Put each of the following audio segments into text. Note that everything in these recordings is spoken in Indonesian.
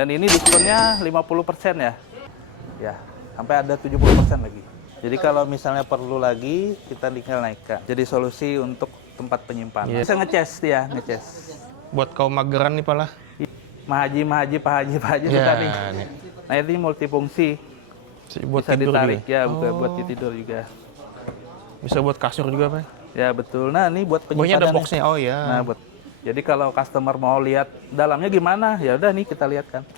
Dan ini diskonnya 50% ya. Ya, sampai ada 70% lagi. Jadi kalau misalnya perlu lagi, kita tinggal naikkan. Jadi solusi untuk tempat penyimpanan. Iya. Bisa ngecas dia, ngecas. Buat kaum mageran nih pala. Pak Haji Ya, suka nih. nih. Nah ini multifungsi. Buat Bisa tidur ditarik juga. ya, buat tidur juga. Bisa buat kasur juga, Pak. Ya betul. Nah ini buat Pokoknya penyimpanan. ada boxnya. Oh ya. Nah buat. Jadi kalau customer mau lihat dalamnya gimana, ya udah nih kita lihat kan.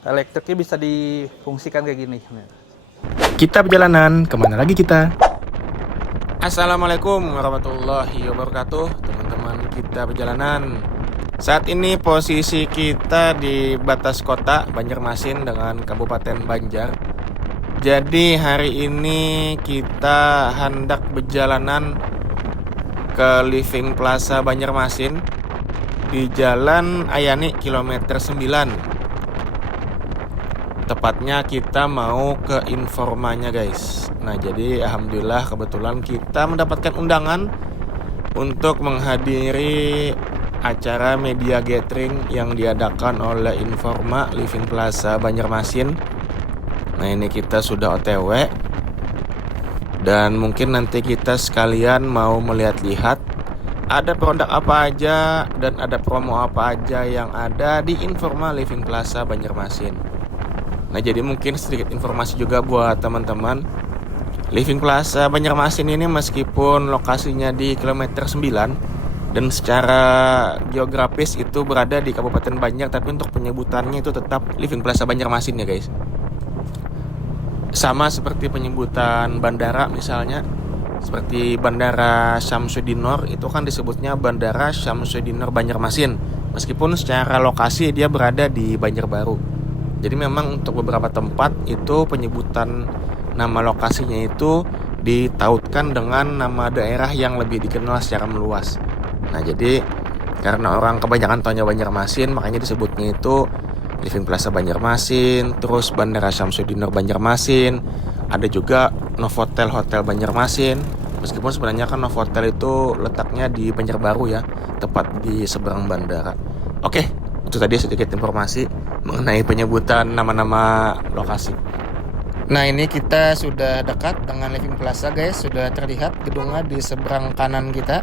Elektriknya bisa difungsikan kayak gini. Kita perjalanan, kemana lagi kita? Assalamualaikum warahmatullahi wabarakatuh. Teman-teman kita perjalanan. Saat ini posisi kita di batas kota Banjarmasin dengan Kabupaten Banjar. Jadi hari ini kita hendak berjalanan ke Living Plaza Banjarmasin di Jalan Ayani kilometer 9. Tepatnya kita mau ke Informanya guys. Nah jadi alhamdulillah kebetulan kita mendapatkan undangan untuk menghadiri acara media gathering yang diadakan oleh Informa Living Plaza Banjarmasin. Nah ini kita sudah OTW dan mungkin nanti kita sekalian mau melihat-lihat ada produk apa aja dan ada promo apa aja yang ada di Informa Living Plaza Banjarmasin. Nah jadi mungkin sedikit informasi juga buat teman-teman. Living Plaza Banjarmasin ini meskipun lokasinya di kilometer 9 dan secara geografis itu berada di Kabupaten Banjar, tapi untuk penyebutannya itu tetap Living Plaza Banjarmasin ya guys. Sama seperti penyebutan bandara misalnya, seperti Bandara Syamsuddinor itu kan disebutnya Bandara Syamsuddinor Banjarmasin, meskipun secara lokasi dia berada di Banjarbaru. Jadi memang untuk beberapa tempat itu penyebutan nama lokasinya itu ditautkan dengan nama daerah yang lebih dikenal secara meluas. Nah jadi karena orang kebanyakan taunya Banjarmasin, makanya disebutnya itu Living Plaza Banjarmasin, terus Bandara Syamsuddinor Banjarmasin, ada juga Novotel Hotel Banjarmasin. Meskipun sebenarnya kan Novotel itu letaknya di Banjarbaru ya, tepat di seberang bandara. Oke, itu tadi sedikit informasi mengenai penyebutan nama-nama lokasi. Nah ini kita sudah dekat dengan Living Plaza guys, sudah terlihat gedungnya di seberang kanan kita.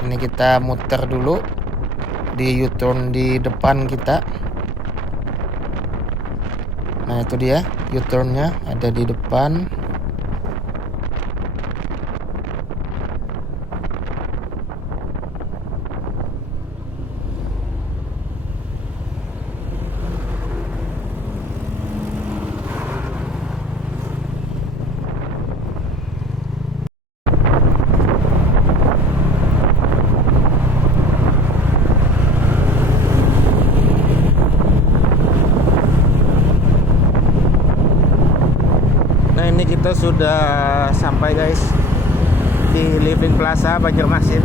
Ini kita muter dulu di U-turn di depan kita. Nah itu dia U-turn-nya ada di depan. Nah ini kita sudah sampai guys di Living Plaza Banjarmasin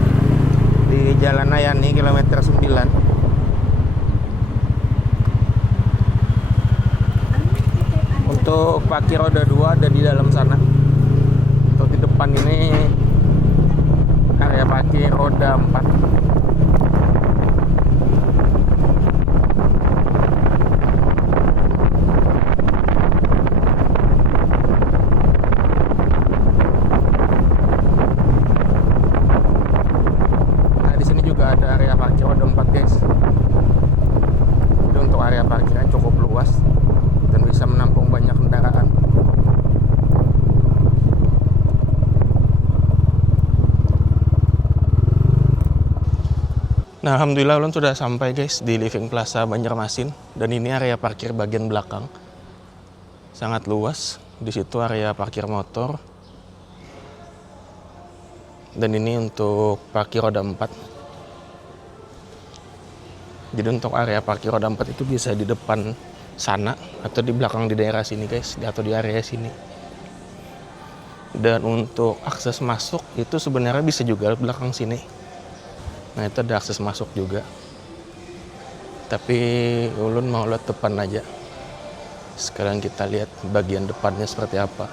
di Jalan Ayani kilometer 9. Untuk parkir roda 2 ada di dalam sana. Untuk di depan ini area parkir roda 4. Ada area parkir roda 4 guys. Jadi untuk area parkirnya cukup luas dan bisa menampung banyak kendaraan. Nah alhamdulillah ulun sudah sampai guys di Living Plaza Banjarmasin, dan ini area parkir bagian belakang sangat luas. Di situ area parkir motor, dan ini untuk parkir roda 4. Jadi untuk area parkir roda 4 itu bisa di depan sana atau di belakang di daerah sini guys, atau di area sini. Dan untuk akses masuk itu sebenarnya bisa juga belakang sini. Nah itu ada akses masuk juga. Tapi ulun mau lihat depan aja. Sekarang kita lihat bagian depannya seperti apa.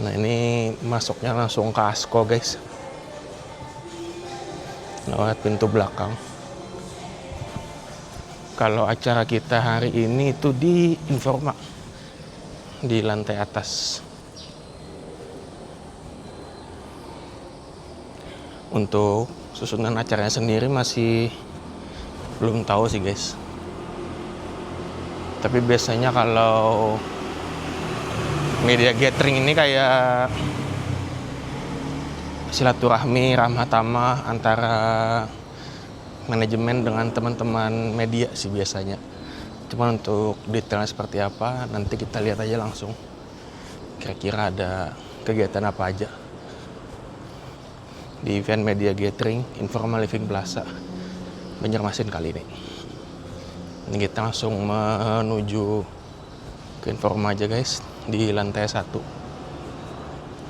Nah ini masuknya langsung ke Asko guys, lewat pintu belakang. Kalau acara kita hari ini itu di Informa, di lantai atas. Untuk susunan acaranya sendiri masih belum tahu sih guys. Tapi biasanya kalau media gathering ini kayak silaturahmi ramah tamah antara manajemen dengan teman-teman media sih biasanya. Cuma untuk detailnya seperti apa nanti kita lihat aja langsung. Kira-kira ada kegiatan apa aja di event media gathering Informa Living Plaza Banjarmasin kali ini. Ini kita langsung menuju ke Informa aja guys, di lantai 1.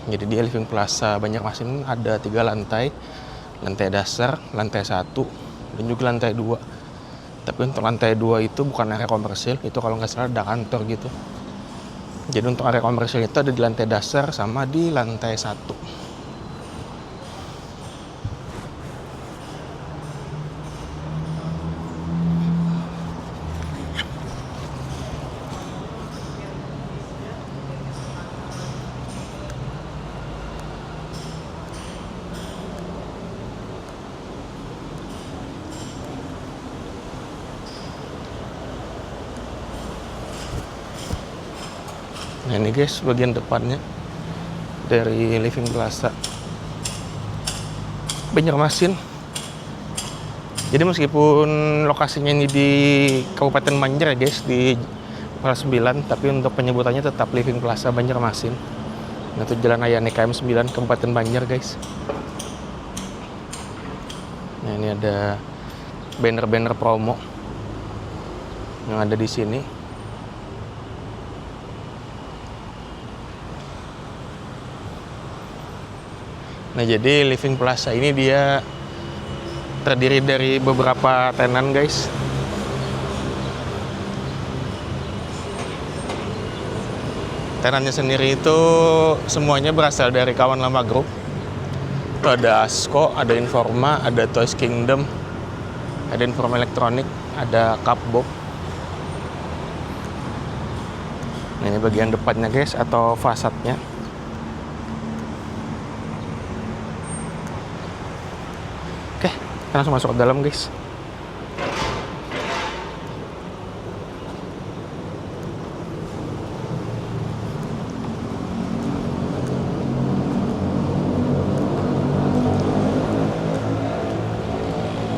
Jadi di Living Plaza Banjarmasin ada 3 lantai. Lantai dasar, lantai 1, dan juga lantai 2. Tapi untuk lantai 2 itu bukan area komersil, itu kalau nggak salah ada kantor gitu. Jadi untuk area komersil itu ada di lantai dasar sama di lantai 1. Nah ini guys bagian depannya dari Living Plaza Banjarmasin. Jadi meskipun lokasinya ini di Kabupaten Banjar ya guys, di Kepala 9, tapi untuk penyebutannya tetap Living Plaza Banjarmasin. Nah itu Jalan Ayani KM 9 Kabupaten Banjar guys. Nah ini ada banner-banner promo yang ada di sini. Nah jadi Living Plaza ini dia terdiri dari beberapa tenan guys. Tenannya sendiri itu semuanya berasal dari kawan lama grup. Itu ada Asko, ada Informa, ada Toys Kingdom, ada Informa Elektronik, ada Kapbob. Nah ini bagian depannya guys, atau fasadnya. Oke, kita langsung masuk ke dalam guys.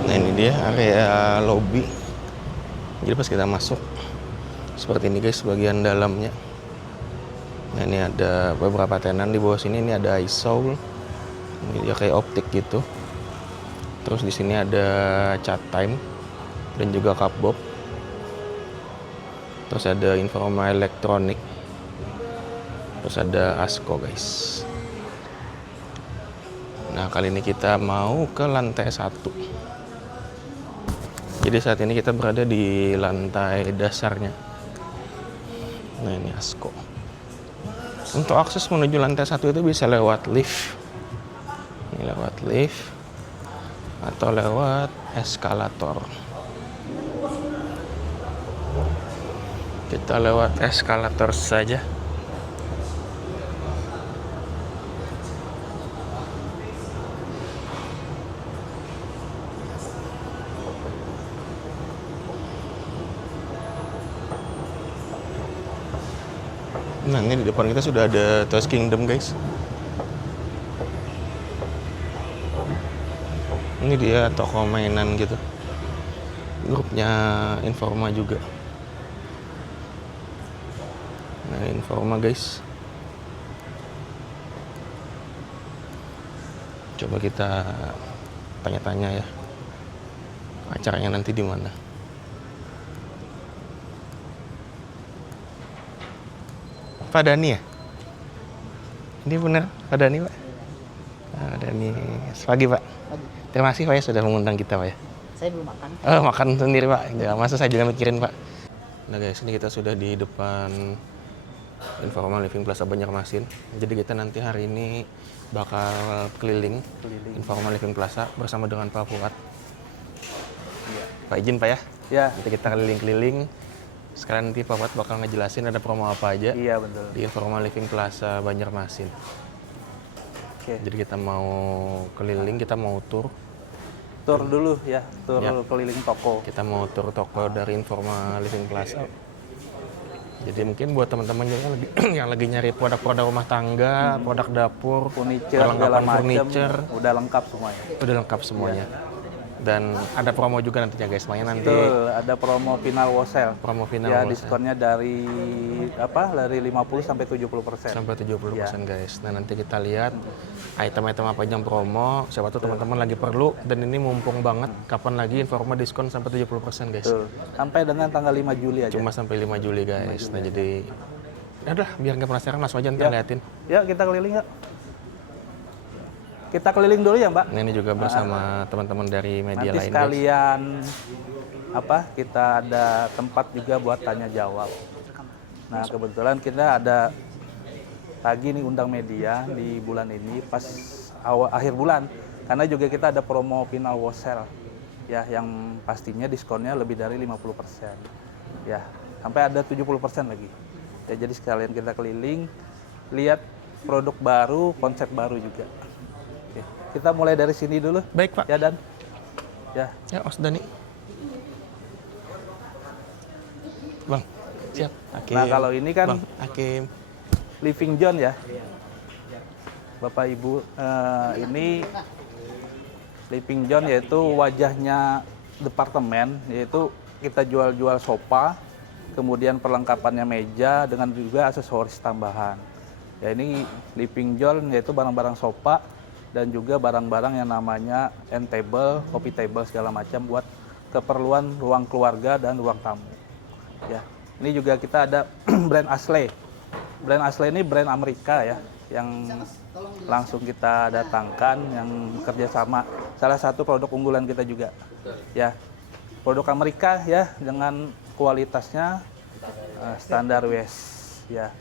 Nah ini dia area lobby. Jadi pas kita masuk seperti ini guys bagian dalamnya. Nah ini ada beberapa tenan di bawah sini. Ini ada iSoul. Ini dia kayak optik gitu. Terus di sini ada Chat Time dan juga Kapbob. Terus ada Informa Elektronik. Terus ada Asko guys. Nah kali ini kita mau ke lantai 1. Jadi saat ini kita berada di lantai dasarnya. Nah ini Asko. Untuk akses menuju lantai 1 itu bisa lewat lift. Ini lewat lift atau lewat eskalator. Kita lewat eskalator saja. Nah ini di depan kita sudah ada Toys Kingdom guys. Ini dia toko mainan gitu. Grupnya Informa juga. Nah Informa guys. Coba kita tanya-tanya ya. Acaranya nanti di mana? Pak Dani ya? Ini benar Pak Dani Pak? Pak Dani, pagi Pak. Terima kasih Pak ya sudah mengundang kita Pak ya. Saya belum makan. Oh makan sendiri Pak, ya, masa saya juga mikirin Pak. Nah guys, ini kita sudah di depan Informa Living Plaza Banjarmasin. Jadi kita nanti hari ini bakal keliling Informa Living Plaza bersama dengan Pak Fuad. Pak izin Pak ya. Ya, Nanti kita keliling-keliling. Sekarang nanti Pak Fuad bakal ngejelasin ada promo apa aja iya betul. di Informa Living Plaza Banjarmasin. Oke, Jadi kita mau keliling, kita mau tur. tur dulu ya, tur Ya. keliling toko. Kita mau tur toko dari Informa Living Plaza. Jadi mungkin buat teman-teman juga yang lagi, yang lagi nyari produk-produk rumah tangga, produk dapur, Furniture, segala perlengkapan macam, furniture, udah lengkap semuanya. udah lengkap semuanya. Dan ada promo juga nantinya guys, makanya nanti Betul, ada promo final wash sale. promo final Ya, wash diskonnya dari apa? Dari 50 sampai 70%. sampai 70% guys. Nah nanti kita lihat item-item apa aja yang promo, siapa tuh teman-teman lagi perlu, dan ini mumpung banget, kapan lagi Informa diskon sampai 70% guys. Betul. Sampai dengan tanggal 5 Juli aja. Cuma sampai 5 Juli guys. Nah jadi, ya udah biar nggak penasaran langsung aja ntar liatin. Ya, kita keliling yuk. Kita keliling dulu ya, Mbak. Nah ini juga bersama teman-teman dari media Nanti lain guys. sekalian apa? Kita ada tempat juga buat tanya jawab. Nah, kebetulan kita ada lagi nih undang media di bulan ini pas akhir bulan. Karena juga kita ada promo final wash sale. Ya, yang pastinya diskonnya lebih dari 50%. Ya, sampai ada 70% lagi. Ya, jadi sekalian kita keliling, lihat produk baru, konsep baru juga. Oke, kita mulai dari sini dulu. Baik Pak. Ya, Dan. Ya, Ya Mas Dani. Bang, siap. Hakim. nah kalau ini kan Bang, Hakim. living zone ya, Bapak Ibu. Ini living zone yaitu wajahnya departemen, yaitu kita jual-jual sofa, kemudian perlengkapannya meja dengan juga aksesoris tambahan. Ya, ini living zone yaitu barang-barang sofa dan juga barang-barang yang namanya end table, coffee table segala macam buat keperluan ruang keluarga dan ruang tamu. Ya, ini juga kita ada brand Ashley. Brand Ashley ini brand Amerika ya, yang langsung kita datangkan, yang bekerja sama. Salah satu produk unggulan kita juga. Ya, produk Amerika ya dengan kualitasnya standar US. Ya.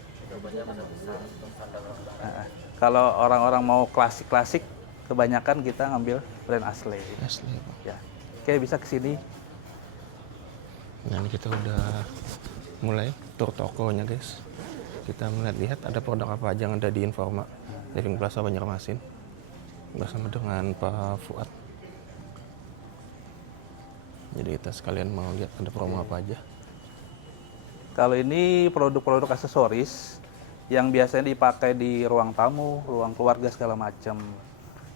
Kalau orang-orang mau klasik-klasik, kebanyakan kita ngambil brand Ashley. Asli Pak. Ya. Oke, bisa ke sini. Nah ini kita udah mulai tur tokonya guys. Kita melihat ada produk apa aja yang ada di Informa Living Plaza Banjarmasin bersama dengan Pak Fuad. Jadi kita sekalian mau lihat ada promo apa aja. Kalau ini produk-produk aksesoris yang biasanya dipakai di ruang tamu, ruang keluarga segala macam.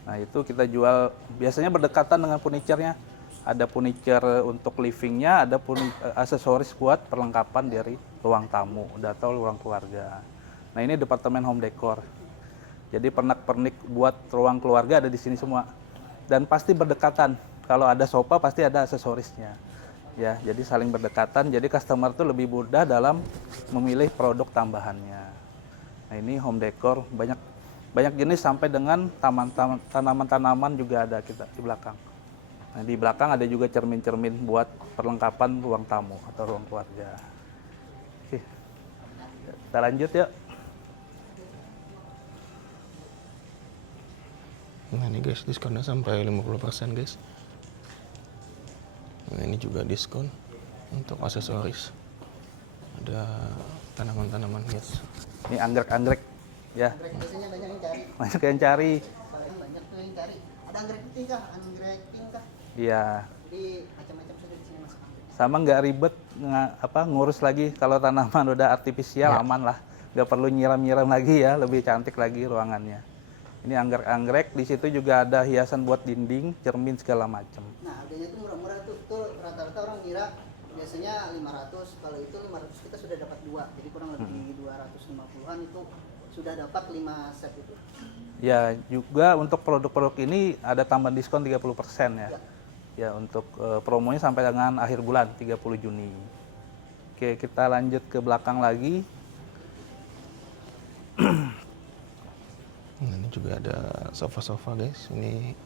Nah, itu kita jual biasanya berdekatan dengan furniture-nya. Ada furniture untuk livingnya, ada pun aksesoris buat perlengkapan dari ruang tamu atau ruang keluarga. Nah, ini departemen home decor. Jadi pernak-pernik buat ruang keluarga ada di sini semua. Dan pasti berdekatan. Kalau ada sofa pasti ada aksesorisnya. Ya, jadi saling berdekatan. Jadi customer tuh lebih mudah dalam memilih produk tambahannya. Nah, ini home decor banyak jenis sampai dengan tanaman-tanaman juga ada kita di belakang. Nah, di belakang ada juga cermin-cermin buat perlengkapan ruang tamu atau ruang keluarga. Oke, kita lanjut yuk. Nah ini guys, diskonnya sampai 50% guys. Nah ini juga diskon untuk aksesoris. Ada tanaman-tanaman guys. Ini anggrek-anggrek ya. Biasanya banyak yang cari. Banyak yang cari. Banyak tuh yang cari. Ada anggrek putih kah? Anggrek pink kah? Iya. Jadi macam-macam sudah di sini mas. Sama nggak ribet ngurus lagi kalau tanaman udah artifisial, aman lah. Nggak perlu nyiram-nyiram lagi ya, lebih cantik lagi ruangannya. Ini anggrek-anggrek, di situ juga ada hiasan buat dinding, cermin segala macam. Nah harganya tuh murah-murah tuh. Tuh rata-rata orang kira biasanya 500. Kalau itu 500 kita sudah dapat 2. Jadi kurang lebih 250-an itu sudah dapat 5 set itu. Ya, juga untuk produk-produk ini ada tambahan diskon 30% ya. Ya, untuk promonya sampai dengan akhir bulan, 30 Juni. Oke, kita lanjut ke belakang lagi. Nah ini juga ada sofa-sofa guys. Ini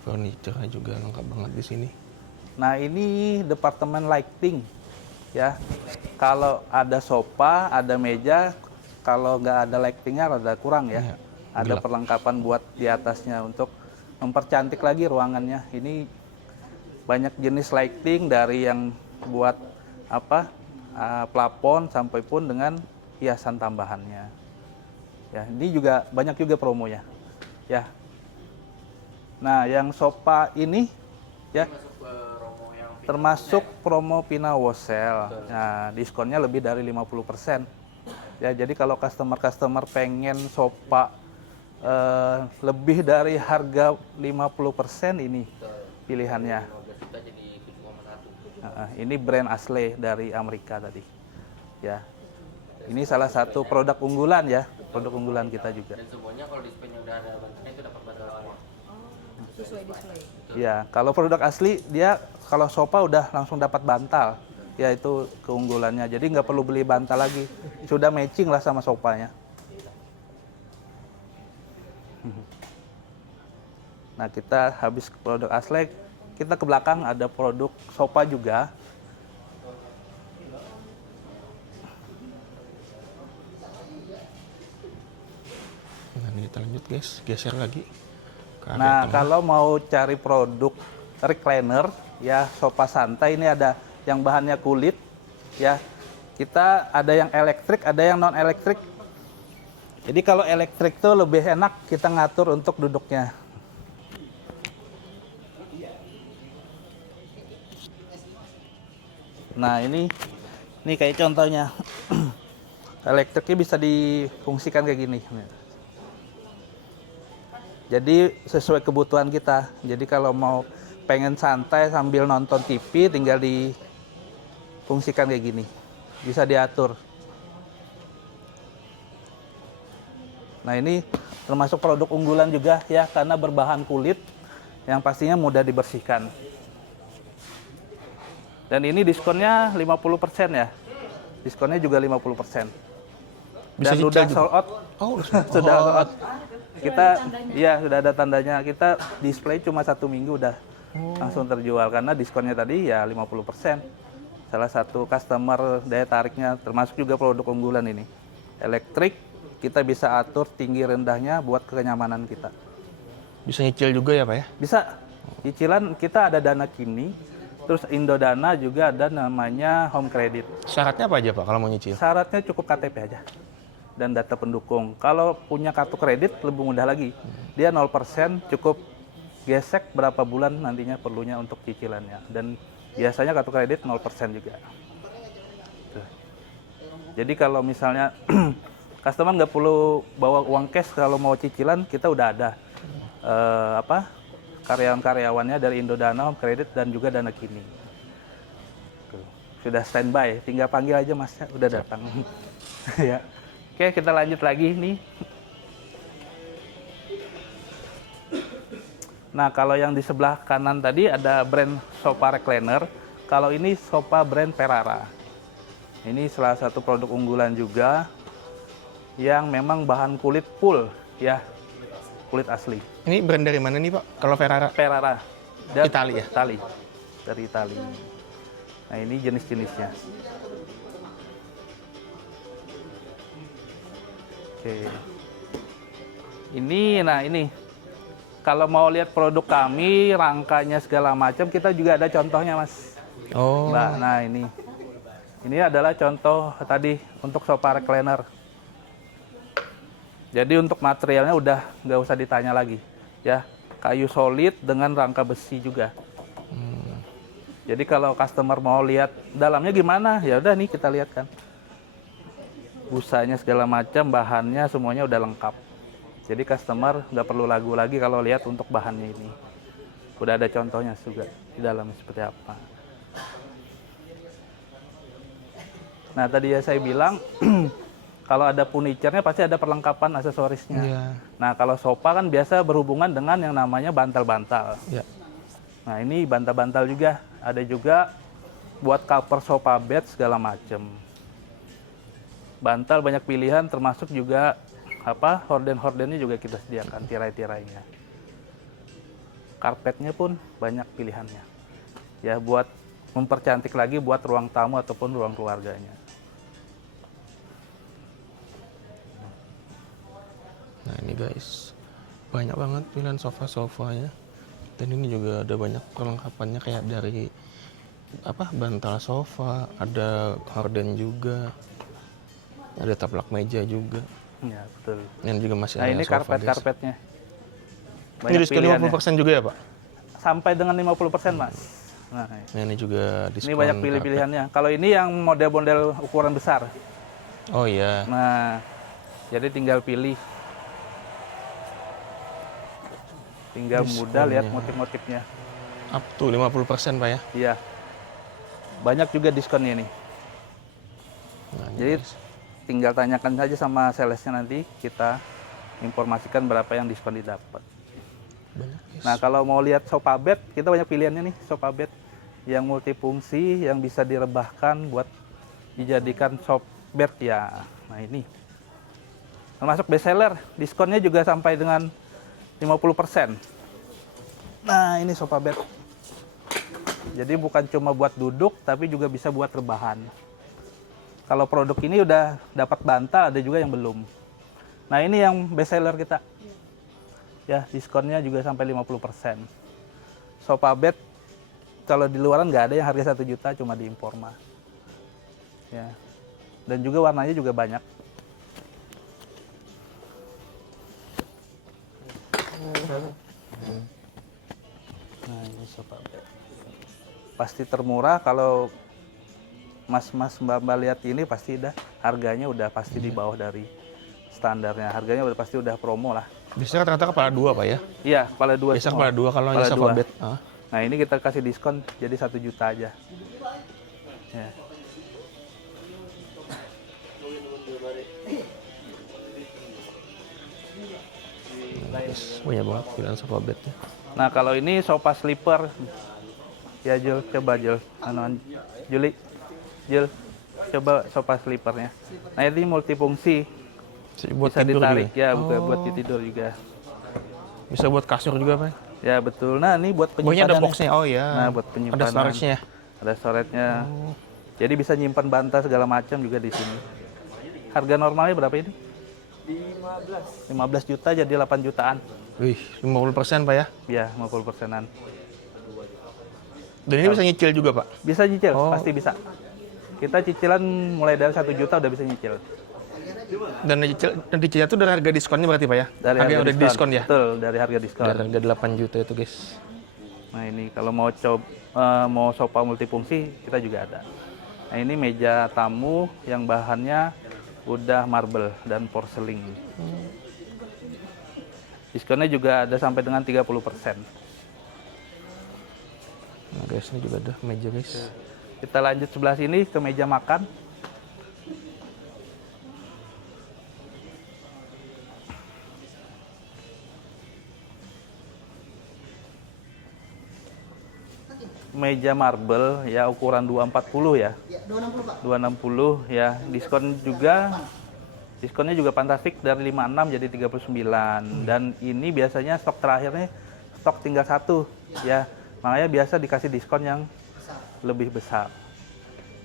furniture juga lengkap banget di sini. Nah, ini departemen lighting ya. Kalau ada sofa, ada meja, kalau nggak ada lightingnya rada kurang ya. Iya, Ada gelap. perlengkapan buat di atasnya untuk mempercantik lagi ruangannya. Ini banyak jenis lighting dari yang buat apa plafon sampai pun dengan hiasan tambahannya. Ya, ini juga banyak juga promonya. Ya. Nah, yang sofa ini ya termasuk promo Pina Wash Sale. Nah, diskonnya lebih dari 50%. Ya, jadi kalau customer pengen sofa lebih dari harga 50% ini pilihannya. Ini brand asli dari Amerika tadi. Ya. Ini salah satu produk unggulan ya, produk unggulan kita juga. Dan semuanya kalau displaynya udah ada bantalnya itu dapat bantal semua. Sesuai display. Ya, kalau produk asli dia kalau sofa udah langsung dapat bantal. Ya itu keunggulannya. Jadi nggak perlu beli bantal lagi. Sudah matching lah sama sofanya. Nah, kita habis produk asli, kita ke belakang ada produk sofa juga. Nah, ini kita lanjut guys, geser lagi. Nah, kalau mau cari produk recliner, ya sofa santai ini ada yang bahannya kulit, ya. Kita ada yang elektrik, ada yang non elektrik. Jadi kalau elektrik tuh lebih enak kita ngatur untuk duduknya. Nah, ini kayak contohnya. Elektriknya bisa difungsikan kayak gini. Jadi sesuai kebutuhan kita. Jadi kalau mau pengen santai sambil nonton TV tinggal difungsikan kayak gini. Bisa diatur. Nah, ini termasuk produk unggulan juga ya karena berbahan kulit yang pastinya mudah dibersihkan. Dan ini diskonnya 50% ya. Diskonnya juga 50%. Dan udah sold out. Oh, Sudah sold out. Kita ya sudah ada tandanya. Kita display cuma 1 minggu udah langsung terjual karena diskonnya tadi ya 50%. Salah satu customer daya tariknya termasuk juga produk unggulan ini. Elektrik, kita bisa atur tinggi rendahnya buat kenyamanan kita. bisa nyicil juga ya Pak ya? Bisa. Cicilan kita ada Dana Kini, terus Indodana juga ada namanya Home Credit. Syaratnya apa aja Pak kalau mau nyicil? Syaratnya cukup KTP aja dan data pendukung. Kalau punya kartu kredit lebih mudah lagi. Dia 0%, cukup gesek berapa bulan nantinya perlunya untuk cicilannya. Dan biasanya kartu kredit 0% juga. Tuh. Jadi kalau misalnya customer nggak perlu bawa uang cash kalau mau cicilan, kita udah ada karyawan-karyawannya dari Indodana, Home Credit, dan juga Dana Kini. Tuh. Sudah standby, tinggal panggil aja masnya, udah datang. Ya. Oke, kita lanjut lagi nih. Nah, kalau yang di sebelah kanan tadi ada brand sofa recliner. Kalau ini sofa brand Ferrara. Ini salah satu produk unggulan juga yang memang bahan kulit full ya. Kulit asli. Ini brand dari mana nih Pak? Kalau Ferrara? Ferrara. Itali ya? Itali. Dari Itali. Nah, ini jenis-jenisnya. Oke. Ini kalau mau lihat produk kami, rangkanya segala macam, kita juga ada contohnya, Mas. Oh. Mbak, nah ini adalah contoh tadi untuk sofa recliner. Jadi untuk materialnya udah nggak usah ditanya lagi, ya. Kayu solid dengan rangka besi juga. Jadi kalau customer mau lihat dalamnya gimana, ya udah nih kita lihat kan. Busanya segala macam, bahannya semuanya udah lengkap. Jadi customer nggak perlu ragu lagi kalau lihat untuk bahannya ini. Udah ada contohnya juga di dalamnya seperti apa. Nah, tadi ya saya bilang kalau ada furniture-nya pasti ada perlengkapan aksesorisnya. Iya. Nah, kalau sofa kan biasa berhubungan dengan yang namanya bantal-bantal. Ya. Nah, ini bantal-bantal juga. Ada juga buat cover sofa bed segala macam. Bantal banyak pilihan, termasuk juga horden-hordennya juga kita sediakan, tirai-tirainya. Karpetnya pun banyak pilihannya. Ya, buat mempercantik lagi buat ruang tamu ataupun ruang keluarganya. Nah ini guys, banyak banget pilihan sofa-sofanya. Dan ini juga ada banyak perlengkapannya kayak dari bantal sofa, ada horden juga, ada taplak meja juga. Ya, betul. Dan juga masih Nah, ada ini sofa, guys. karpet-karpetnya. Ini diskon pilihannya. 50% juga ya, Pak? Sampai dengan 50%, Mas. Nah, Nah, ini juga diskon. ini banyak karpet. pilih-pilihannya. Kalau ini yang model-model ukuran besar. Oh iya. Nah, jadi tinggal pilih. Tinggal mudah lihat Diskonnya. motif-motifnya. Up to 50% Pak ya? Iya. Banyak juga diskonnya nih. Nah, ini Jadi guys. tinggal tanyakan saja sama salesnya, nanti kita informasikan berapa yang diskon didapat. Banyak guys. Nah, kalau mau lihat sofa bed, kita banyak pilihannya nih, sofa bed yang multifungsi, yang bisa direbahkan buat dijadikan sofa bed ya. Nah, ini termasuk best seller, diskonnya juga sampai dengan 50%. Nah, ini sofa bed. Jadi bukan cuma buat duduk, tapi juga bisa buat rebahan. Kalau produk ini udah dapat bantal, ada juga yang belum. Nah, ini yang best seller kita. Ya, diskonnya juga sampai 50%. Sofa bed kalau di luaran nggak ada yang harga 1 juta, cuma di Informa. Ya. Dan juga warnanya juga banyak. Nah, ini sofa bed. Pasti termurah. Kalau mas-mas mbak-mbak lihat ini pasti harganya udah pasti di bawah dari standarnya. Harganya udah pasti udah promo lah. Biasanya rata-rata kepala 2 Pak ya? Iya, kepala 2 Biasa semua. kepala 2 kalau Kepala yang sofa dua. bed. Ah. Nah, ini kita kasih diskon jadi 1 juta aja. Ya. Nah, guys, banyak banget pilihan sofa bednya. Nah, kalau ini sofa sleeper. Ya, Jul, coba Jul. Juli, Jul, coba sofa sleepernya. Nah, ini multifungsi. Buat Bisa tidur ditarik juga ya, buat tidur juga. Bisa buat kasur juga Pak? Ya, betul. Nah, ini buat Bawahnya ada penyimpanan. boxnya. Oh iya. Nah, buat penyimpanan. Ada storage-nya. Ada storage-nya. Jadi bisa nyimpan bantal segala macam juga di sini. Harga normalnya berapa ini? 15 juta jadi 8 jutaan. Wih, 50% Pak ya? Ya, 50%-an. Dan ini bisa nyicil juga Pak? Bisa nyicil, Oh. pasti bisa. Kita cicilan mulai dari 1 juta udah bisa nyicil. Dan dicicil itu dari harga diskonnya berarti Pak ya? Dari harga yang udah diskon ya? Betul, dari harga diskon. Dari harga 8 juta itu guys. Nah, ini kalau mau sofa multifungsi kita juga ada. Nah, ini meja tamu yang bahannya udah marble dan porselin. Diskonnya juga ada sampai dengan 30%. Nah guys, ini juga ada meja guys. Kita lanjut sebelah sini ke meja makan. Meja marble ya ukuran 240 ya. Ya, 260 Pak. 260 ya. Diskon juga. Diskonnya juga fantastik dari 56 jadi 39. Dan ini biasanya stok terakhirnya stok tinggal 1 ya. Makanya biasa dikasih diskon yang lebih besar.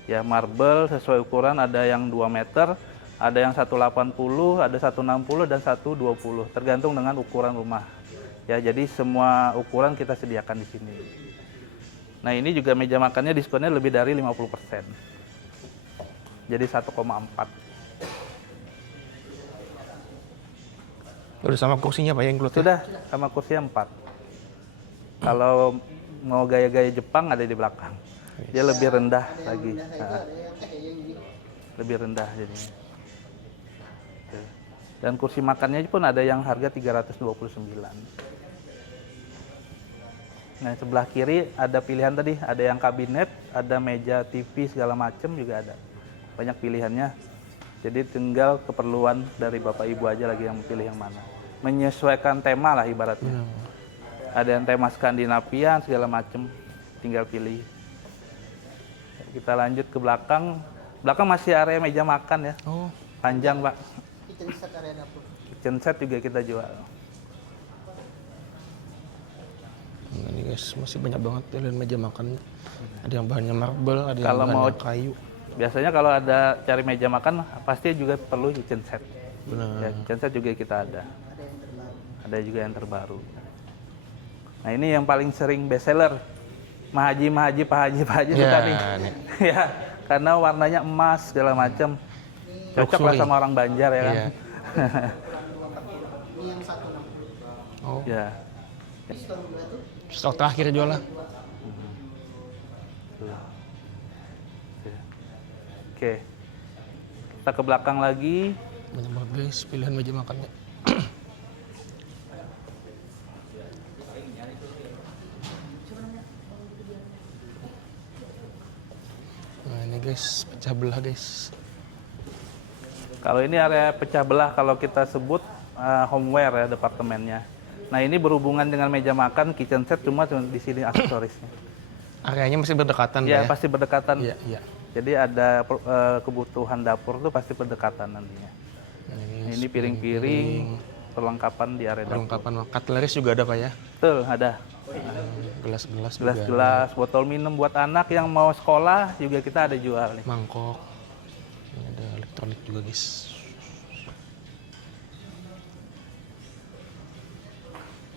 Ya, marble sesuai ukuran, ada yang 2 meter, ada yang 180, ada 160 dan 120, tergantung dengan ukuran rumah. Ya, jadi semua ukuran kita sediakan di sini. Nah, ini juga meja makannya diskonnya lebih dari 50%. Jadi 1,4. Udah sama kursinya Pak ya include? Sudah sama kursinya 4. Kalau mau gaya-gaya Jepang ada di belakang. Dia lebih rendah lagi. Nah, lebih rendah jadinya. Oke. Dan kursi makannya pun ada yang harga 329. Nah, sebelah kiri ada pilihan tadi, ada yang kabinet, ada meja TV segala macam juga ada. Banyak pilihannya. Jadi tinggal keperluan dari Bapak Ibu aja lagi yang pilih yang mana. Menyesuaikan tema lah ibaratnya. Ada yang tema Skandinavian segala macam, tinggal pilih. Kita lanjut ke belakang. Belakang masih area meja makan ya. Oh, Panjang, Pak. Kitchen set area dapur. Kitchen set juga kita jual. nah ini guys, masih banyak banget pilihan meja makan. Ada yang bahannya marble, ada yang Kalau mau bahannya kayu. Biasanya kalau ada cari meja makan pasti juga perlu kitchen set. Benar. Ya, kitchen set juga kita ada. Ada yang terbaru. Ada juga yang terbaru. Nah ini yang paling sering best seller. Mahaji, Pak Haji suka Ya, nih. nih. Ya, karena warnanya emas segala macam. Cocok lah Luxury. sama orang Banjar ya kan. Iya. Ini yang 160. Oh, Ya. Ini store 2 tuh stok terakhir jual lah. Oke. Kita ke belakang lagi. Banyak banget guys pilihan meja makannya. Nah ini guys, pecah belah guys. Kalau ini area pecah belah kalau kita sebut homeware ya departemennya. Nah ini berhubungan dengan meja makan, kitchen set cuma di sini aksesorisnya. Areanya masih berdekatan Ya, Pak, ya? pasti berdekatan. Iya, iya. Jadi ada kebutuhan dapur tuh pasti berdekatan nantinya. Nah, Ini piring-piring, perlengkapan di area dapur. perlengkapan cutleries juga ada Pak ya? Betul, ada. Gelas-gelas juga. Gelas-gelas, botol minum buat anak yang mau sekolah juga kita ada jual nih. Mangkok. Ini ada elektronik juga guys.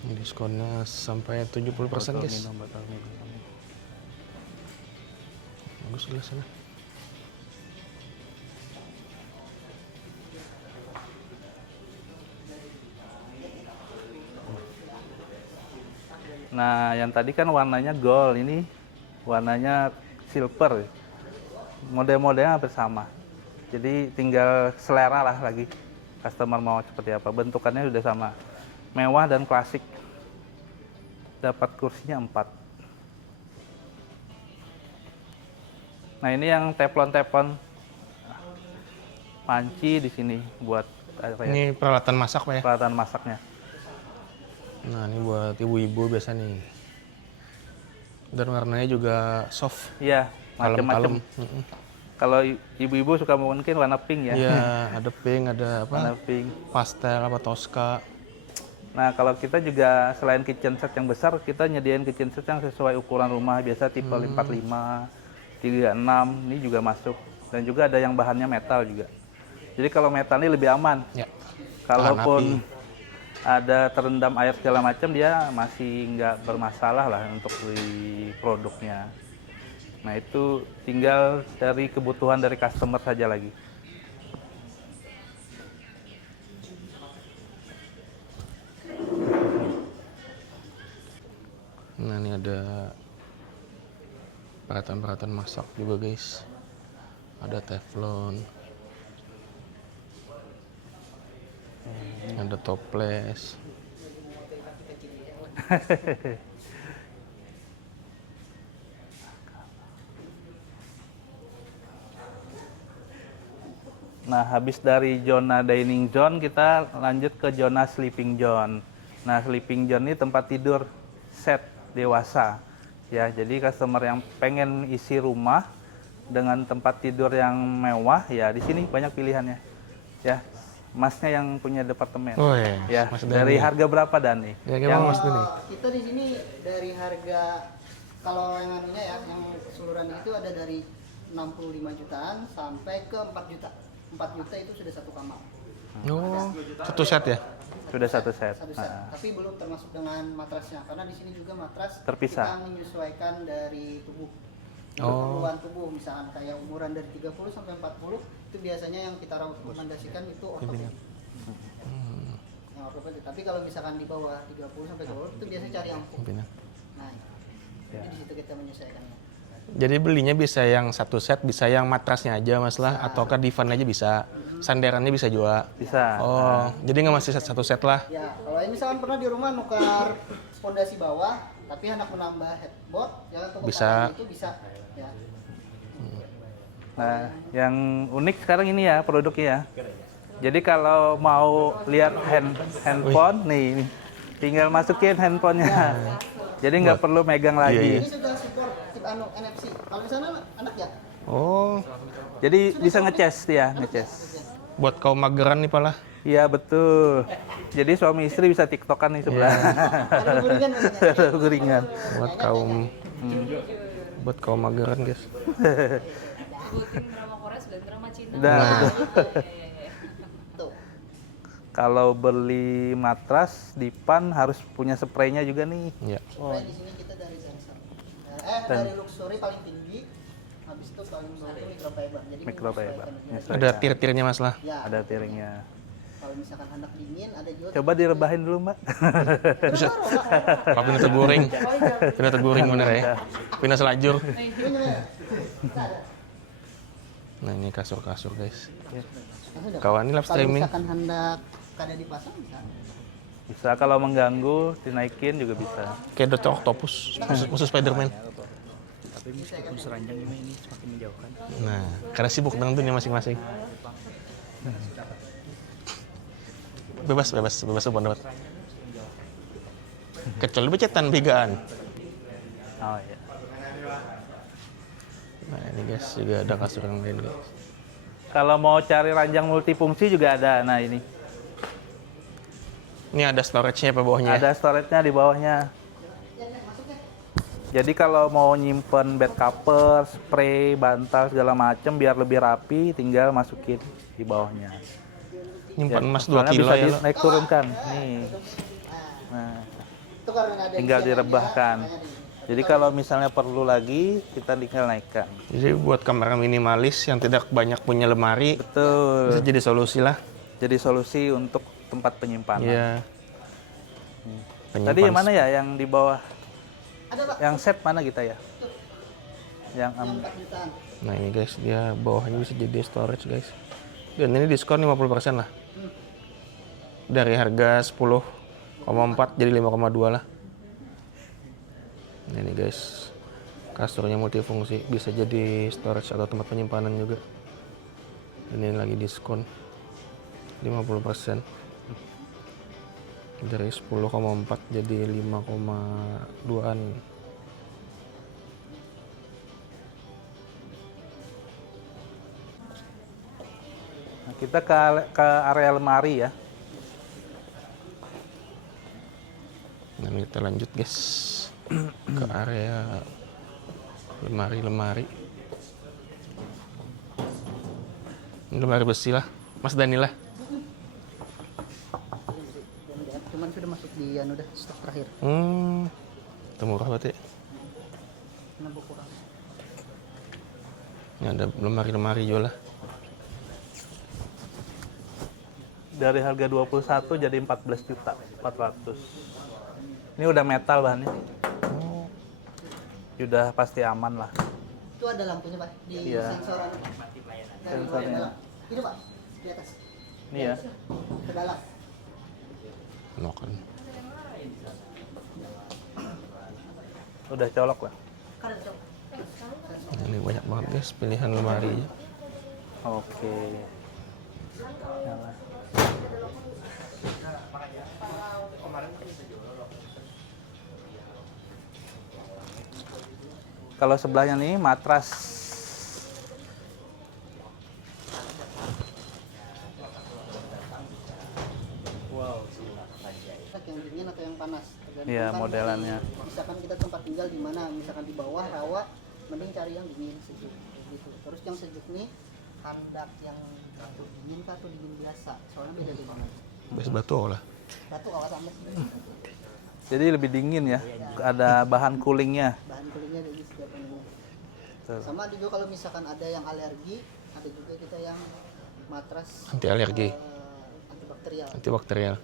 Ini diskonnya sampai 70% Botol guys. minum, botol minum. Bagus gelasnya. Nah, yang tadi kan warnanya gold, ini warnanya silver. Model-modelnya hampir sama. Jadi tinggal selera lah lagi. Customer mau seperti apa. Bentukannya sudah sama. Mewah dan klasik. Dapat kursinya 4. Nah, ini yang teflon-teflon panci di sini buat apa ya? Ini peralatan masak Pak ya? Peralatan masaknya. Nah ini buat ibu-ibu biasa nih. Dan warnanya juga soft. Iya, macam-macam. Kalem-kalem. Mm-mm. Kalau ibu-ibu suka mungkin warna pink ya. Iya, ada pink, ada Warna apa? pink. Pastel apa Tosca. Nah, kalau kita juga selain kitchen set yang besar, kita nyediain kitchen set yang sesuai ukuran rumah, biasa tipe 45, 36, ini juga masuk. Dan juga ada yang bahannya metal juga. Jadi kalau metal ini lebih aman. Ya. Kalaupun api. ada terendam air segala macam, dia masih nggak bermasalah lah untuk di produknya. Nah, itu tinggal dari kebutuhan dari customer saja lagi. Nah ini ada peralatan-peralatan masak juga guys. Ada teflon. Ada toples. Nah, habis dari zona dining zone, kita lanjut ke zona sleeping zone. Nah, sleeping zone ini tempat tidur set dewasa. Ya, jadi customer yang pengen isi rumah dengan tempat tidur yang mewah, ya di sini banyak pilihannya. Ya, Masnya yang punya departemen. Oh iya, Ya, Mas dari Dani. harga berapa Dani? Ya gimana Mas Dani? Kita di sini dari harga kalau yang anunya ya, yang keseluruhan itu ada dari 65 jutaan sampai ke 4 juta. 4 juta itu sudah satu kamar. Oh, satu set ya? Sudah satu set. Satu set. Nah, Tapi belum termasuk dengan matrasnya karena di sini juga matras Terpisah. kita menyesuaikan dari tubuh. Oh. Keperluan tubuh misalkan kayak umuran dari 30 sampai 40 itu biasanya yang kita rekomendasikan itu ortopedik. Yang ortopedik. Tapi kalau misalkan di bawah 30 sampai 20 itu biasanya cari yang empuk. Pimpinan. Nah, jadi di situ kita menyesuaikannya. Jadi belinya bisa yang satu set, bisa yang matrasnya aja mas lah, ataukah divan aja bisa, sandarannya bisa juga. bisa. Oh, jadi nggak masih satu set lah. Ya, kalau ini misalkan pernah di rumah nukar fondasi bawah, tapi hendak menambah headboard, ya untuk Bisa. itu bisa. Ya. Nah, yang unik sekarang ini ya produknya ya. Jadi kalau mau lihat handphone nih, tinggal masukin handphonenya. Jadi nggak perlu megang Iya, lagi. Ini sudah support chip NFC. Kalau di sana anak ya? Oh, Jadi bisa ngecas dia, ngecas. buat kaum mageran nih pala. Iya betul. Jadi suami istri bisa tiktokan nih sebelah. Ada guringan namanya. Ada guringan. Buat kaum mageran guys. Sebutin drama Korea dan drama Cina. Nah, Nah. betul. Tuh. Kalau beli matras dipan harus punya spraynya juga nih. Ya. Supaya di sini kita dari Samsung. Dari luxury paling tinggi, habis itu paling bawah itu microfiber. Jadi Microfiber. menyesuaikan. Ada tir-tirnya Mas lah. Ya, Ada tiringnya. kalau misalkan hendak dingin ada juga. Coba direbahin dulu, Mbak. Bisa. Pak Pina terguring. Pina terguring bener ya. Pina selajur. Nah ini kasur-kasur guys. Kawan ini live Kalau streaming. misalkan hendak kada dipasang bisa. Bisa kalau mengganggu dinaikin juga bisa. Kayak Dr. Octopus, musuh Spiderman. Tapi meskipun seranjang ini semakin menjauhkan. Nah, karena sibuk dengan dunia masing-masing. Bebas pendapat. Kecuali becetan begaan. Oh iya. Nah ini guys juga ada kasur yang lain guys. Kalau mau cari ranjang multifungsi juga ada. Nah ini. Ini ada storage-nya apa bawahnya? Ada storage-nya di bawahnya. Jadi kalau mau nyimpen bed cover, spray, bantal segala macem biar lebih rapi, tinggal masukin di bawahnya. Nyimpan emas 2 Soalnya kilo bisa ya lo. naik turunkan. Nih. Nah, Itu karena ada tinggal isian direbahkan. aja, makanya Jadi kalau misalnya perlu lagi, kita tinggal naikkan. Jadi buat kamera minimalis yang tidak banyak punya lemari, bisa Betul. jadi solusi lah. Jadi solusi untuk tempat penyimpanan. Iya. Tadi yang mana ya? Yang di bawah? Ada Pak, Yang set mana kita ya? Yang yang 4 jutaan. Nah ini guys, dia bawahnya bisa jadi storage guys. Dan ini diskon 50% lah. Dari harga 10,4 jadi 5,2 lah. Nah, ini guys, kasurnya multifungsi, bisa jadi storage atau tempat penyimpanan juga. Ini lagi diskon 50%. Dari 10,4 jadi 5,2an. Nah, kita ke area lemari ya. Nah, kita lanjut guys ke area lemari-lemari. Ini lemari besi lah, Mas Danila. Cuman sudah masuk di udah stok terakhir. Itu murah berarti. Kenapa kurang? Ini ada lemari-lemari juga lah. Dari harga 21 jadi 14 juta 400. Ini udah metal bahannya. Sudah pasti aman lah. Itu ada lampunya Pak di Iya. sensoran. Dari Sensornya. dalam. Ini Pak di atas. Ini ya. Ke dalam. Noken. Udah colok lah. Kada cok. Nah, ini banyak banget guys pilihan lemarinya. Oke. Nyala. Kalau sebelahnya nih matras. Yang dingin atau yang panas? Tergantung Iya, kan modelannya. dari- misalkan kita tempat tinggal di mana? Misalkan di bawah rawa, mending cari yang dingin sejuk kayak gitu. Terus yang sejuk nih handak yang batu dingin kah atau dingin biasa? Soalnya beda-beda. Bes batu lah. Batu awas amas. Jadi lebih dingin ya. Ada bahan coolingnya. Bahan kulitnya dari setiap ininya. Tuh. Sama juga kalau misalkan ada yang alergi, ada juga kita yang matras Anti alergi, antibakterial. antibakterial.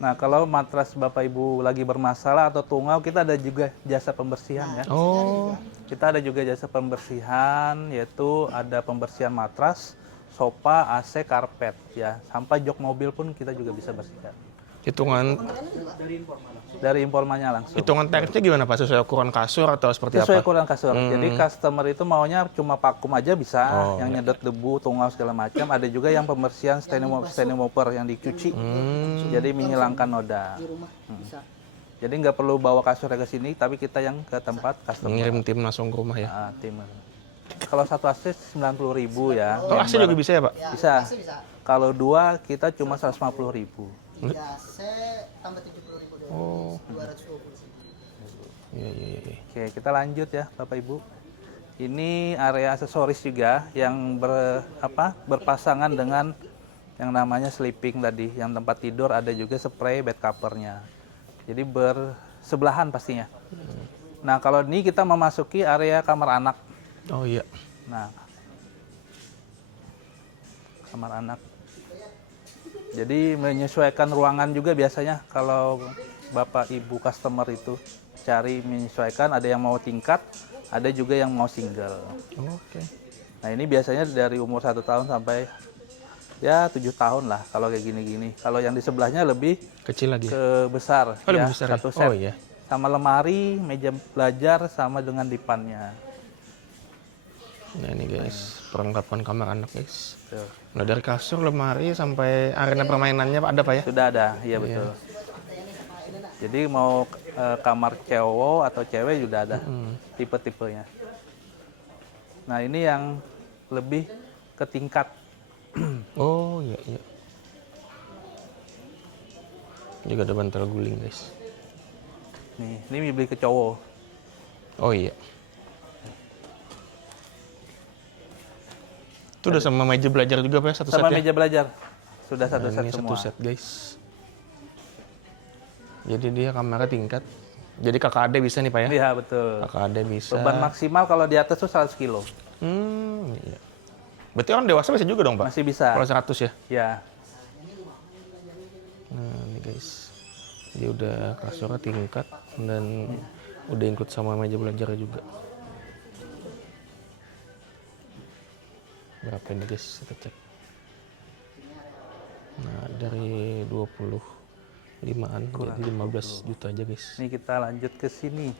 Nah, kalau matras Bapak Ibu lagi bermasalah atau tungau, kita ada juga jasa pembersihan ya. Oh, Kita ada juga jasa pembersihan, yaitu ada pembersihan matras, sofa, AC, karpet ya. Sampai jok mobil pun kita juga bisa bersihkan. hitungan Dari informannya langsung. hitungan tarifnya gimana Pak? Sesuai ukuran kasur atau seperti Sesuai apa? ukuran kasur. Jadi customer itu maunya cuma vakum aja bisa, Oh, yang nyedot debu, tungau segala macam. Ada juga yang pembersihan standing mopper yang dicuci. Jadi menghilangkan noda. Di rumah bisa. Jadi nggak perlu bawa kasurnya ke sini, tapi kita yang ke tempat customer. Mengirim tim langsung ke rumah ya. Tim. Kalau satu AC 90.000 ya. Oh, AC juga bisa ya Pak? Ya, Bisa. masih bisa. Kalau dua kita cuma 150.000. 3 C tambah 70.000 dari 220. Iya, iya, iya. Oke, kita lanjut ya Bapak Ibu. Ini area aksesoris juga yang berpasangan dengan yang namanya sleeping tadi, yang tempat tidur, ada juga spray bed covernya. Jadi bersebelahan pastinya. Nah, kalau ini kita memasuki area kamar anak. Oh iya. Nah, kamar anak. Jadi menyesuaikan ruangan juga biasanya kalau Bapak Ibu customer itu cari menyesuaikan, ada yang mau tingkat, ada juga yang mau single. Oke. Nah, ini biasanya dari umur 1 tahun sampai ya 7 tahun lah kalau kayak gini-gini. Kalau yang di sebelahnya lebih Kecil lagi. ke besar, Oh, lebih ya, besar ya? satu set. Oh iya. Sama lemari, meja belajar, sama dengan dipannya. Nah ini guys, perlengkapan kamar anak guys. Tuh. Nah dari kasur, lemari sampai arena permainannya ada Pak ya? Sudah ada, iya betul. Jadi mau kamar cowok atau cewek juga ada tipe-tipenya. Nah, ini yang lebih ke tingkat. Oh iya iya. Juga ada bantal guling guys. Nih, ini beli ke cowok. Oh iya. Itu udah sama meja belajar juga Pak ya? Satu Sama set ya? meja belajar. Sudah Nah, satu set ini semua. satu set guys. Jadi dia kamarnya tingkat. Jadi KKD bisa nih Pak ya? Iya, betul. KKD bisa. Beban maksimal kalau di atas tuh 100 kilo. Iya. Berarti orang dewasa bisa juga dong Pak? Masih bisa. Kalau 100 ya? Ya. Nah ini guys. Dia udah kasurnya tingkat dan udah include sama meja belajar juga. Berapa ini guys? Kita cek. Nah dari 25-an jadi 15 juta aja guys. Ini kita lanjut ke sini.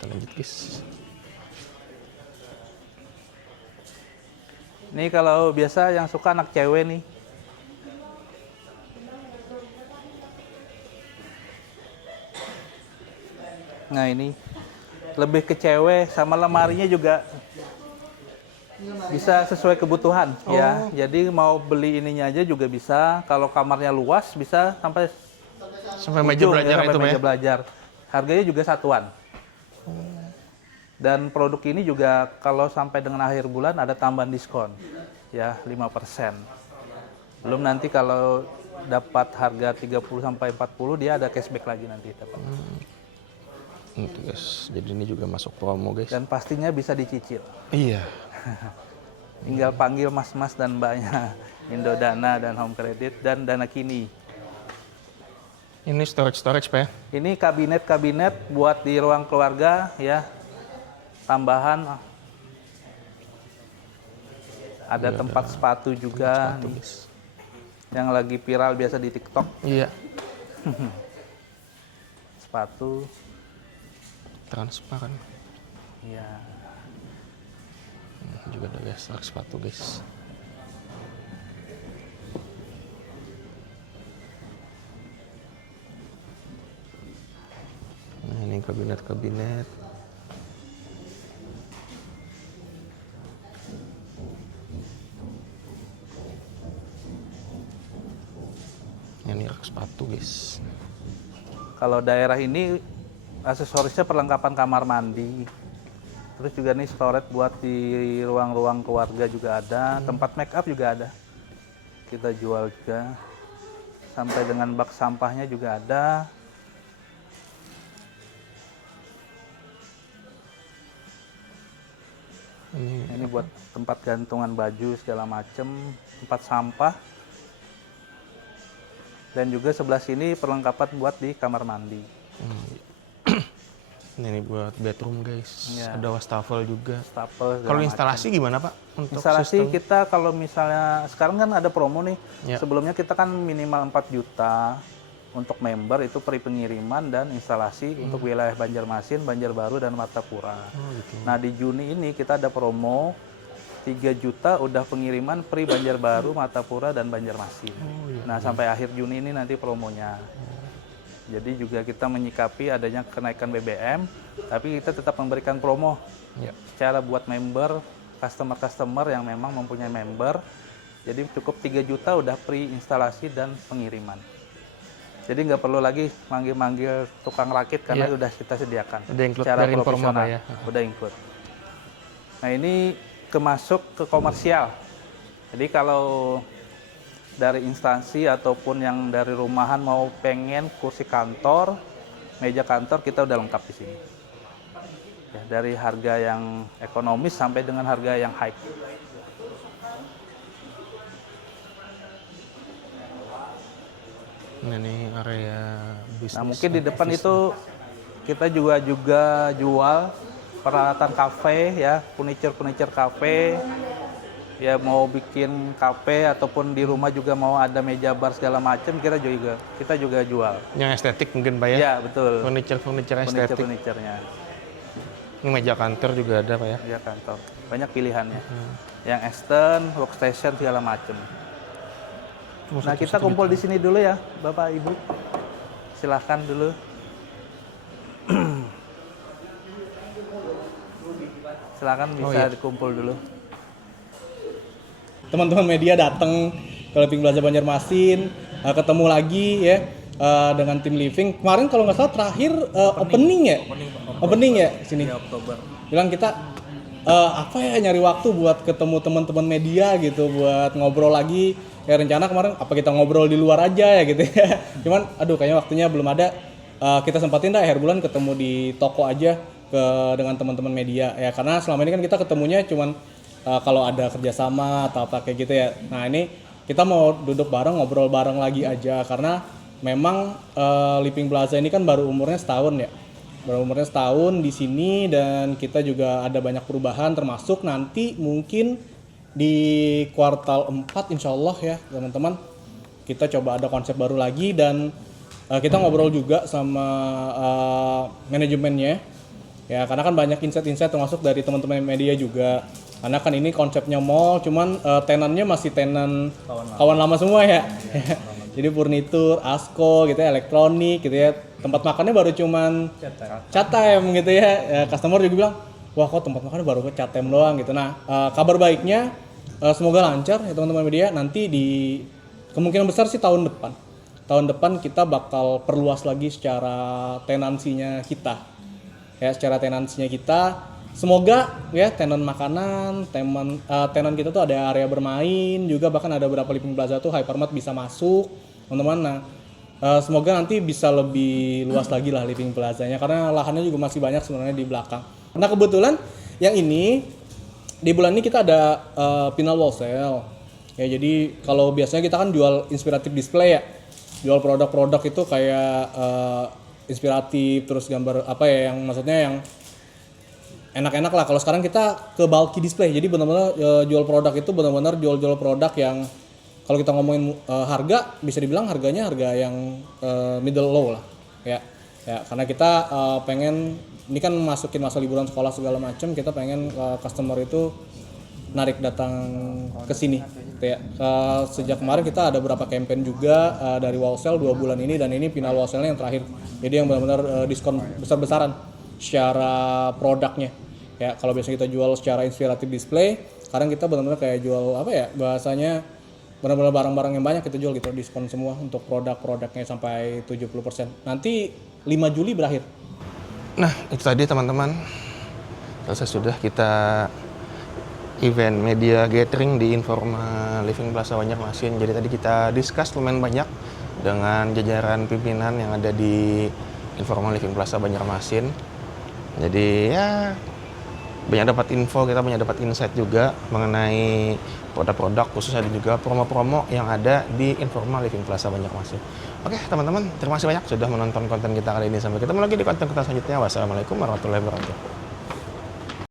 Kita lanjut guys. Ini kalau biasa yang suka anak cewek nih. Nah, ini lebih ke cewek, sama lemarinya juga bisa sesuai kebutuhan ya. Jadi mau beli ininya aja juga bisa. Kalau kamarnya luas bisa sampai Sampai meja ujung, belajar sampai itu Pak meja ya? belajar. Harganya juga satuan. Dan produk ini juga kalau sampai dengan akhir bulan ada tambahan diskon ya 5%. Belum nanti kalau dapat harga 30 sampai 40 dia ada cashback lagi nanti dapat. Itu guys. Jadi ini juga masuk promo guys. Dan pastinya bisa dicicil. Iya. Tinggal panggil mas-mas dan mbaknya Indodana dan Home Credit dan Dana Kini. Ini storage Pak ya? Ini kabinet-kabinet buat di ruang keluarga ya. Tambahan ada tempat sepatu juga Sepatu nih, guys. yang lagi viral biasa di TikTok. Iya. Sepatu. Transparan. Ya. Juga ada guys, rak sepatu guys. Nah ini kabinet-kabinet. Ini rak sepatu guys. Kalau daerah ini aksesorisnya perlengkapan kamar mandi. Terus juga nih storage buat di ruang-ruang keluarga juga ada, tempat make up juga ada. Kita jual juga. Sampai dengan bak sampahnya juga ada. Ini buat tempat gantungan baju segala macem, tempat sampah. Dan juga sebelah sini perlengkapan buat di kamar mandi. Ini buat bedroom guys. Ya. Ada wastafel juga. Stapel. segala Kalau macem. instalasi gimana Pak? Untuk Instalasi sistem? kita kalau misalnya sekarang kan ada promo nih. Ya. Sebelumnya kita kan minimal 4 juta untuk member itu free pengiriman dan instalasi untuk wilayah Banjarmasin, Banjarbaru dan Martapura. Oh, gitu. Nah, di Juni ini kita ada promo 3 juta udah pengiriman free Banjarbaru, Martapura dan Banjarmasin. Nah, sampai akhir Juni ini nanti promonya. Jadi juga kita menyikapi adanya kenaikan BBM, tapi kita tetap memberikan promo Ya. secara buat member, customer-customer yang memang mempunyai member. Jadi cukup 3 juta udah free instalasi dan pengiriman. Jadi nggak perlu lagi manggil-manggil tukang rakit karena Iya. udah kita sediakan. Udah include secara dari informa, profesional. Pak, ya? Udah include. Nah ini kemasuk ke komersial. Jadi kalau dari instansi ataupun yang dari rumahan mau pengen kursi kantor, meja kantor, kita udah lengkap di sini. Ya, dari harga yang ekonomis sampai dengan harga yang high. Ini area bisnis. Nah, mungkin di depan itu kita juga jual peralatan kafe ya, furniture kafe. Ya mau bikin kafe ataupun di rumah juga mau ada meja bar segala macam, kita juga jual. Yang estetik mungkin Pak ya? Iya, betul. Furniture estetik. Furniture-nya. Ini meja kantor juga ada Pak ya? Meja kantor. Banyak pilihannya. Yang extend, workstation segala macam. Nah, kita kumpul di sini dulu ya, Bapak Ibu. Silahkan dulu. Silahkan bisa dikumpul dulu. Teman-teman media datang ke Living Plaza Banjarmasin, ketemu lagi ya dengan tim Living. Kemarin kalau nggak salah terakhir opening ya sini. Oktober. Bilang kita apa ya nyari waktu buat ketemu teman-teman media gitu, buat ngobrol lagi. Ya rencana kemarin apa kita ngobrol di luar aja ya gitu ya. Cuman aduh kayaknya waktunya belum ada. Kita sempatin dah akhir bulan ketemu di toko aja dengan teman-teman media ya, karena selama ini kan kita ketemunya cuman kalau ada kerjasama atau apa kayak gitu ya. Nah ini kita mau duduk bareng, ngobrol bareng lagi aja, karena memang Living Plaza ini kan baru umurnya setahun ya. Baru umurnya setahun di sini, dan kita juga ada banyak perubahan, termasuk nanti mungkin di kuartal 4 insya Allah ya teman-teman. Kita coba ada konsep baru lagi, dan kita ngobrol juga sama manajemennya. Ya karena kan banyak insight-insight termasuk dari teman-teman media juga. Karena kan ini konsepnya mall, cuman tenannya masih tenan kawan lama semua ya. Jadi furnitur, asko gitu ya, elektronik gitu ya. Tempat makannya baru cuman Catem gitu ya. Customer juga bilang, wah kok tempat makannya baru Catem doang gitu. Nah kabar baiknya semoga lancar ya teman-teman media. Nanti di kemungkinan besar sih tahun depan. Tahun depan kita bakal perluas lagi secara tenansinya kita. Ya secara tenansinya kita. Semoga ya tenan makanan, tenan kita tuh ada area bermain juga, bahkan ada beberapa Living Plaza tuh Hypermart bisa masuk, teman-teman. Nah, semoga nanti bisa lebih luas lagi lah Living Plaza-nya, karena lahannya juga masih banyak sebenarnya di belakang. Nah, kebetulan yang ini di bulan ini kita ada final wall sale. Ya, jadi kalau biasanya kita kan jual inspiratif display ya. Jual produk-produk itu kayak inspiratif, terus gambar apa ya, yang maksudnya yang enak-enak lah. Kalau sekarang kita ke bulky display, jadi benar-benar jual produk itu benar-benar jual produk yang kalau kita ngomongin harga, bisa dibilang harganya harga yang middle low lah ya karena kita pengen, ini kan masukin masa liburan sekolah segala macam, kita pengen customer itu narik datang ke sini ya. Sejak kemarin kita ada beberapa campaign juga dari wall sale 2 bulan ini, dan ini final wall sale-nya yang terakhir, jadi yang benar-benar diskon besar-besaran secara produknya. Ya, kalau biasanya kita jual secara inspiratif display, sekarang kita benar-benar kayak jual apa ya, bahasanya benar-benar barang-barang yang banyak kita jual gitu, diskon semua untuk produk-produknya sampai 70%. Nanti 5 Juli berakhir. Nah, itu tadi teman-teman. Selesai sudah kita event media gathering di Informa Living Plaza Banjarmasin. Jadi tadi kita discuss lumayan banyak dengan jajaran pimpinan yang ada di Informa Living Plaza Banjarmasin. Jadi ya banyak dapat info, kita banyak dapat insight juga mengenai produk-produk, khusus ada juga promo-promo yang ada di Informa Living Plaza Banjarmasin. Oke teman-teman, terima kasih banyak sudah menonton konten kita kali ini. Sampai ketemu lagi di konten kita selanjutnya. Wassalamualaikum warahmatullahi wabarakatuh.